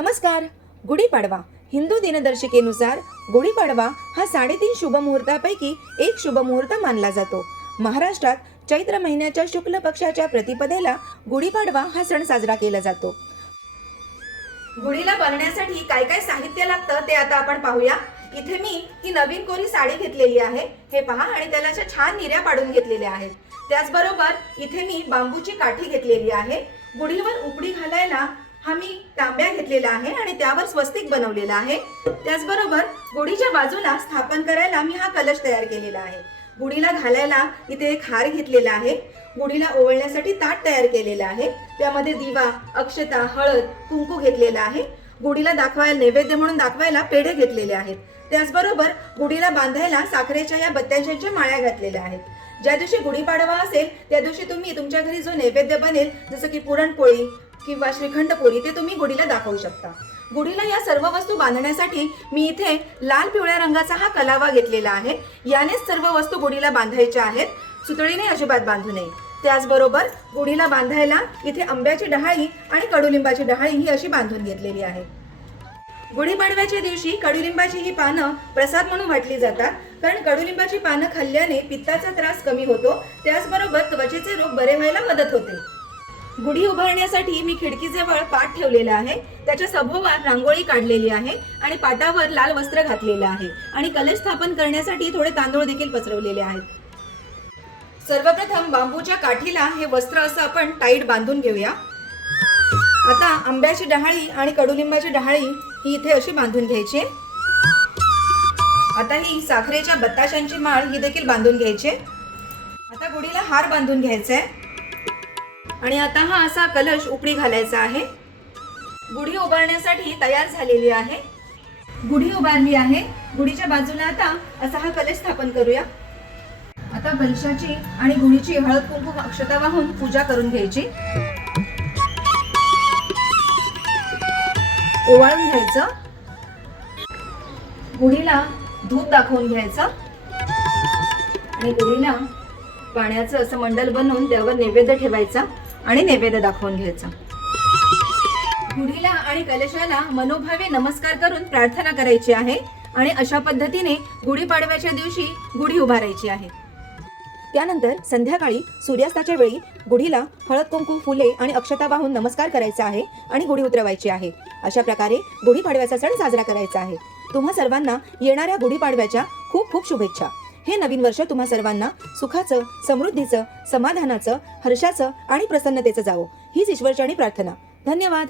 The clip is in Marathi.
नमस्कार. गुढीपाडवा हिंदू दिनदर्शिकेनुसार गुढीपाडवा हा 3.5 शुभ मुहूर्तापैकी एक शुभ मुहूर्त मानला जातो. महाराष्ट्रात चैत्र महिन्याच्या शुक्ल पक्षाच्या प्रतिपदेला गुढीपाडवा हा सण साजरा केला जातो. गुढीला बांधण्यासाठी काय काय साहित्य लागतं ते आता आपण पाहूया. इथे मी ही नवीन कोरी साडी घेतलेली आहे, हे पहा, आणि त्याला अशा छान निऱ्या पाडून घेतलेल्या आहेत. त्याचबरोबर इथे मी बांबूची काठी घेतलेली आहे. गुढीवर उपडी घालायला हा मी तांब्या घेतलेला आहे आणि त्यावर स्वस्तिक बनवलेला आहे. त्याचबरोबर गुढीच्या बाजूला स्थापन करायला मी हा कलश तयार केलेला आहे. गुढीला घालायला इथे एक हार घेतलेला आहे. गुढीला ओवाळण्यासाठी ताट तयार केलेलं आहे. त्यामध्ये दिवा, अक्षता, हळद, कुंकू घेतलेला आहे. गुढीला दाखवायला, नैवेद्य म्हणून दाखवायला पेढे घेतलेले आहेत. त्याचबरोबर गुढीला बांधायला साखरेच्या या बत्त्यांच्या माळ्या घातलेल्या आहेत. ज्या दिवशी गुढीपाडवा असेल त्या दिवशी तुम्ही तुमच्या घरी जो नैवेद्य बनेल, जसं की पुरणपोळी किंवा श्रीखंडपुरी, ते तुम्ही गुढीला दाखवू शकता. गुढीला या सर्व वस्तू बांधण्यासाठी मी इथे लाल पिवळ्या रंगाचा हा कलावा घेतलेला आहे. यानेच सर्व वस्तू गुढीला बांधायच्या आहेत, सुतळीने अजिबात बांधू नये. त्याचबरोबर गुढीला बांधायला इथे आंब्याची डहाळी आणि कडुलिंबाची डहाळी ही अशी बांधून घेतलेली आहे. गुढीपाडव्याच्या दिवशी कडुलिंबाची ही पानं प्रसाद म्हणून वाटली जातात, कारण कडुलिंबाची पानं खाल्ल्याने पित्ताचा त्रास कमी होतो. त्याचबरोबर त्वचेचे रोग बरे व्हायला मदत होते. गुढी उभारण्यासाठी मी खिडकीजवळ पाट ठेवलेला आहे. त्याच्या सभोवार रांगोळी काढलेली आहे आणि पाटावर लाल वस्त्र घातलेलं आहे आणि कलश स्थापन करण्यासाठी थोडे तांदूळ देखील पसरवलेले आहेत. सर्वप्रथम बांबूच्या काठीला हे वस्त्र असं आपण टाईट बांधून घेऊया. आता आंब्याची डहाळी आणि कडुलिंबाची डहाळी ही इथे अशी बांधून घ्यायची. आता ही साखरेच्या बत्ताशांची माळ ही देखील बांधून घ्यायची. आता गुढीला हार बांधून घ्यायचा आहे आणि आता हा असा कलश उपडी घालायचा आहे. गुढी उभारण्यासाठी तयार झालेली आहे. गुढी उभारली आहे. गुढीच्या बाजूला आता असा हा कलश स्थापन करूया. आता कलशाची आणि गुढीची हळद कुंकू अक्षता वाहून पूजा करून घ्यायची. ओवाळून घ्यायचं. गुढीला धूप दाखवून घ्यायचं आणि गुढीला पाण्याचं असं मंडल बनवून त्यावर नैवेद्य ठेवायचा आणि नैवेद्य दाखवून घ्यायचा. गुढीला आणि कलशाला मनोभावे नमस्कार करून प्रार्थना करायची आहे आणि अशा पद्धतीने गुढीपाडव्याच्या दिवशी गुढी उभारायची आहे. त्यानंतर संध्याकाळी सूर्यास्ताच्या वेळी गुढीला हळद कुंकू, फुले आणि अक्षता वाहून नमस्कार करायचा आहे आणि गुढी उतरवायची आहे. अशा प्रकारे गुढीपाडव्याचा सण साजरा करायचा आहे. तुम्हा सर्वांना येणाऱ्या गुढीपाडव्याच्या खूप खूप शुभेच्छा. हे नवीन वर्ष तुम्हा सर्वांना सुखाचं, समृद्धीचं, समाधानाचं, हर्षाचं आणि प्रसन्नतेचं जावो, हीच ईश्वरचरणी प्रार्थना. धन्यवाद.